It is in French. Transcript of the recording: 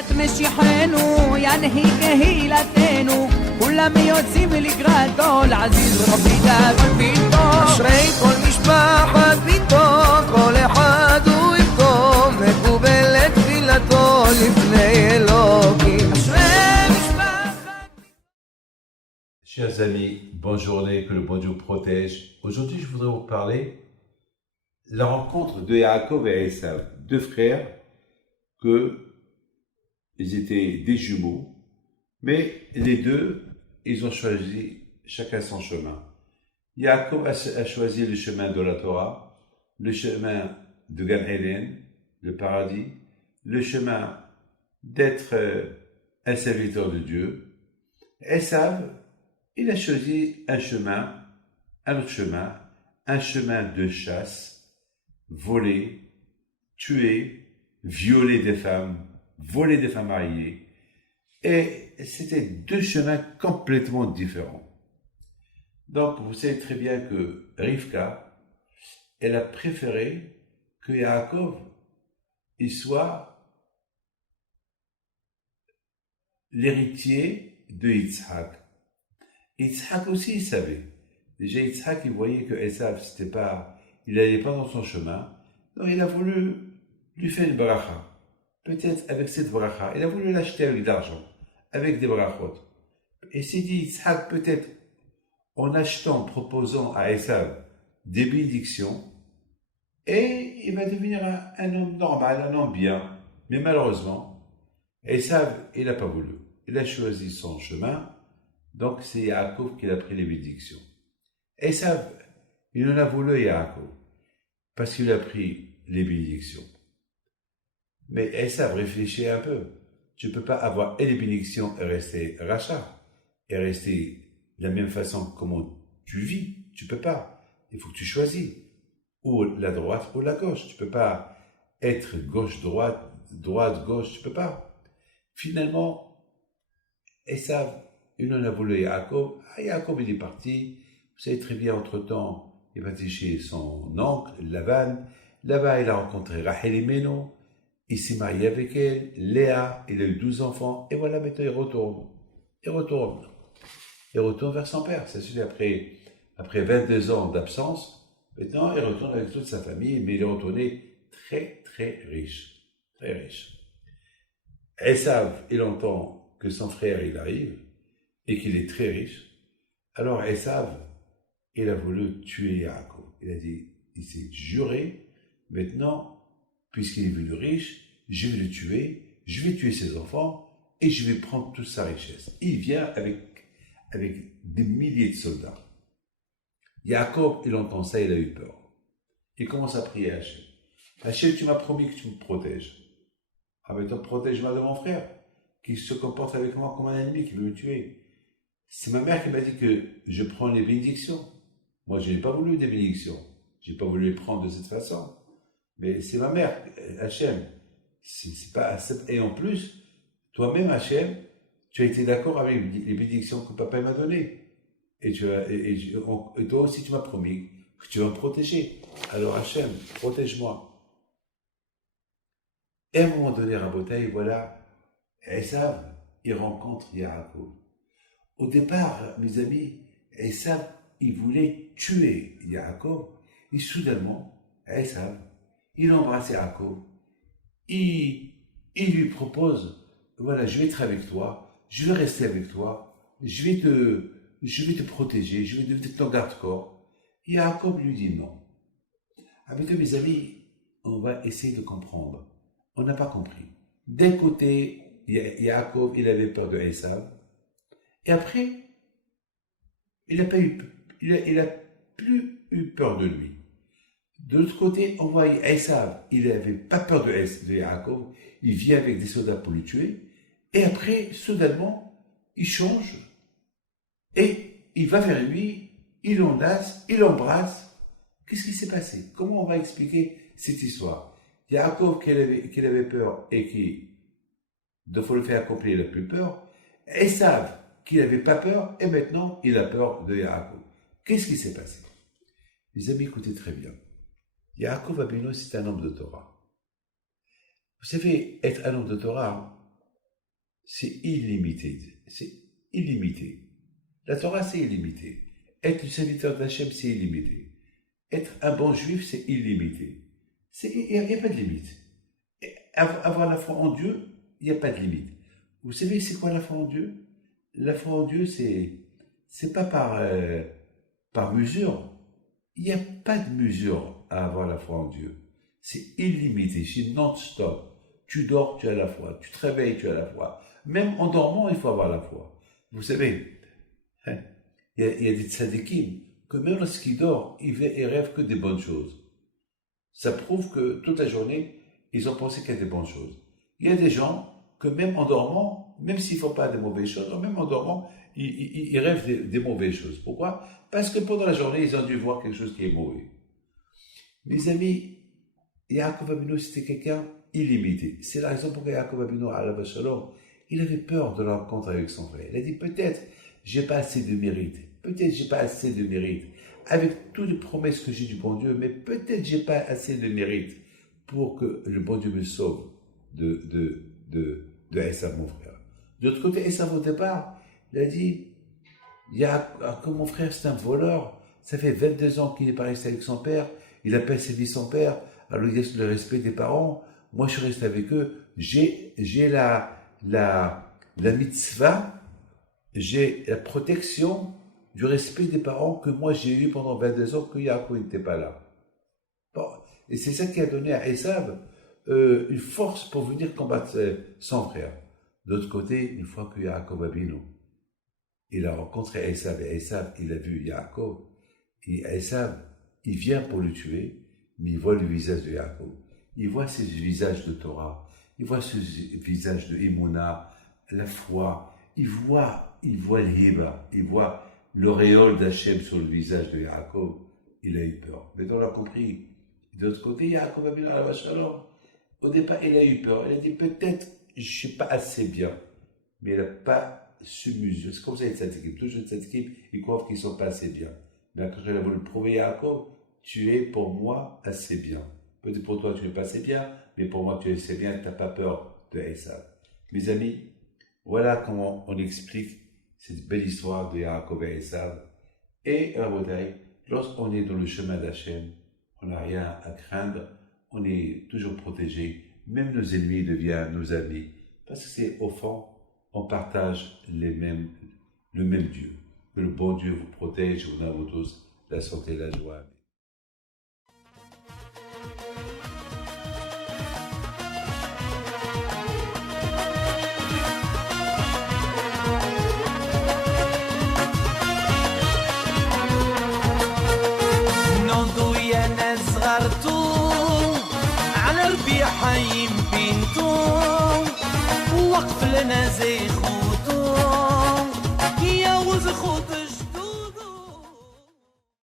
את משיחנו, ינהיג קהילתנו, כולם יוצאים לקראתו, לעזיז רבי דאגון ביתו. אשרי כל משפחת ביתו, כל אחד הוא יבכו, מקובלת תפילתו לפני אלוקים. אשרי משפחת. Chers amis, bonne journée, que le bon Dieu vous protège. Aujourd'hui, je voudrais vous parler de la rencontre de Yaakov et Esav, deux frères ils étaient des jumeaux, mais les deux, ils ont choisi chacun son chemin. Yaakov a choisi le chemin de la Torah, le chemin de Gan Eden, le paradis, le chemin d'être un serviteur de Dieu. Esav, il a choisi un autre chemin, un chemin de chasse, voler, tuer, violer des femmes, voler des femmes mariées. Et c'était deux chemins complètement différents. Donc, vous savez très bien que Rivka, elle a préféré que Yaakov, il soit l'héritier de Yitzhak. Yitzhak aussi, il savait. Déjà, Yitzhak, il voyait que Esav, il n'allait pas dans son chemin. Donc, il a voulu lui faire une bracha. Peut-être avec cette bracha, il a voulu l'acheter avec de l'argent, avec des brachot. Et s'il dit Yitzhak, peut-être, en proposant à Esav des bénédictions, et il va devenir un homme normal, un homme bien. Mais malheureusement, Esav, il n'a pas voulu. Il a choisi son chemin. Donc, c'est Yaakov qui a pris les bénédictions. Esav, il en a voulu à Yaakov, parce qu'il a pris les bénédictions. Mais Esav, réfléchit un peu. Tu ne peux pas avoir les bénédictions et rester rachat, et rester de la même façon comment tu vis. Tu ne peux pas. Il faut que tu choisis. Ou la droite ou la gauche. Tu ne peux pas être gauche-droite, droite-gauche. Tu ne peux pas. Finalement, Esav, il en a voulu à Yaakov. Yaakov, il est parti. Vous savez très bien, entre-temps, il va chez son oncle, Lavan. Là-bas, il a rencontré Rachel Imeno. Il s'est marié avec elle. Léa, il a eu 12 enfants. Et voilà, maintenant, il retourne. Il retourne vers son père. Ça suffit après 22 ans d'absence. Maintenant, il retourne avec toute sa famille. Mais il est retourné très, très riche. Très riche. Esav, il entend que son frère, il arrive. Et qu'il est très riche. Alors Esav, il a voulu tuer Yaakov. Il a dit, il s'est juré, maintenant, puisqu'il est venu riche, je vais le tuer, je vais tuer ses enfants, et je vais prendre toute sa richesse. Il vient avec des milliers de soldats. Yaakov, il entend ça, il a eu peur. Il commence à prier à Hachem. Hachem, tu m'as promis que tu me protèges. Ah, mais toi, protège-moi de mon frère, qui se comporte avec moi comme un ennemi, qui veut me tuer. C'est ma mère qui m'a dit que je prends les bénédictions. Moi, je n'ai pas voulu des bénédictions. Je n'ai pas voulu les prendre de cette façon. Mais c'est ma mère, Hachem. Et en plus, toi-même, Hachem, tu as été d'accord avec les bénédictions que papa m'a données. Et toi aussi, tu m'as promis que tu vas me protéger. Alors, Hachem, protège-moi. Et à un moment donné, Rabotai, voilà, Esav, il rencontre Yaakov. Au départ, mes amis, Esav, il voulait tuer Yaakov. Et soudainement, Esav, il embrasse Yaakov. Il lui propose, voilà, je vais être avec toi, je vais rester avec toi, je vais te protéger, je vais devenir ton garde-corps. Yaakov lui dit non. Avec mes amis, on va essayer de comprendre. On n'a pas compris. D'un côté, Yaakov, il avait peur de Esav. Et après, il n'a plus eu peur de lui. De l'autre côté, on voit Esav, il n'avait pas peur de Yaakov, il vient avec des soldats pour le tuer, et après, soudainement, il change, et il va vers lui, il l'enlace, il l'embrasse. Qu'est-ce qui s'est passé? Comment on va expliquer cette histoire? Yaakov, qu'il avait peur, et qui, de faut le faire accomplir, il n'a plus peur. Esav, qu'il n'avait pas peur, et maintenant, il a peur de Yaakov. Qu'est-ce qui s'est passé? Les amis, écoutez très bien. Yaakov Abinu, c'est un homme de Torah. Vous savez, être un homme de Torah, c'est illimité. C'est illimité. La Torah, c'est illimité. Être le serviteur d'Hachem, c'est illimité. Être un bon juif, c'est illimité. Il n'y a pas de limite. Avoir la foi en Dieu, il n'y a pas de limite. Vous savez, c'est quoi la foi en Dieu? La foi en Dieu, c'est pas par mesure. Il n'y a pas de mesure à avoir la foi en Dieu. C'est illimité, c'est non-stop. Tu dors, tu as la foi. Tu te réveilles, tu as la foi. Même en dormant, il faut avoir la foi. Vous savez, il y a des tzadikim que même lorsqu'ils dorment, ils rêvent que des bonnes choses. Ça prouve que toute la journée, ils ont pensé qu'il y a des bonnes choses. Il y a des gens que même en dormant, même s'ils ne font pas de mauvaises choses, même en dormant, ils rêvent des mauvaises choses. Pourquoi? Parce que pendant la journée, ils ont dû voir quelque chose qui est mauvais. Mes amis, Yaakov Avinu, c'était quelqu'un illimité. C'est la raison pour laquelle Yaakov Avinu, alav shalom, il avait peur de la rencontre avec son frère. Il a dit, peut-être, j'ai pas assez de mérite. Peut-être, j'ai pas assez de mérite. Avec toutes les promesses que j'ai du bon Dieu, mais peut-être, j'ai pas assez de mérite pour que le bon Dieu me sauve de Esav, mon frère. De l'autre côté, Esav, au départ, il a dit, comme mon frère, c'est un voleur. Ça fait 22 ans qu'il n'est pas resté avec son père. Il a pas servi son père. Alors, il y a le respect des parents. Moi, je suis resté avec eux. J'ai la mitzvah, j'ai la protection du respect des parents que moi j'ai eu pendant 22 ans que Yaakov n'était pas là. Bon, et c'est ça qui a donné à Esav une force pour venir combattre son frère. D'autre côté, une fois que Yaakov Avinu, il a rencontré Esav, et Esav, il a vu Yaakov, et Esav, il vient pour le tuer, mais il voit le visage de Yaakov. Il voit ce visage de Torah, il voit ce visage de Emouna, la foi, il voit l'Hiba, il voit l'auréole d'Hachem sur le visage de Yaakov. Il a eu peur. Mais on l'a compris. De l'autre côté, Yaakov a vu dans la vache alors. Au départ, il a eu peur. Il a dit, peut-être, je ne suis pas assez bien. Mais il n'a pas su mesurer. C'est comme ça, cette équipe. Toujours cette équipe, ils croient qu'ils ne sont pas assez bien. Mais quand il a voulu prouver Yaakov, tu es pour moi assez bien. Peut-être pour toi, tu n'es pas assez bien, mais pour moi, tu es assez bien, tu n'as pas peur de Esav. Mes amis, voilà comment on explique cette belle histoire de Yaakov et Esav. Et, Rabotai, lorsqu'on est dans le chemin d'Hachem, on n'a rien à craindre, on est toujours protégé, même nos ennemis deviennent nos amis, parce que c'est au fond, on partage le même Dieu. Que le bon Dieu vous protège, on a vous tous la santé et la joie. على ربيع حيم بنتو وقف لنا زي خو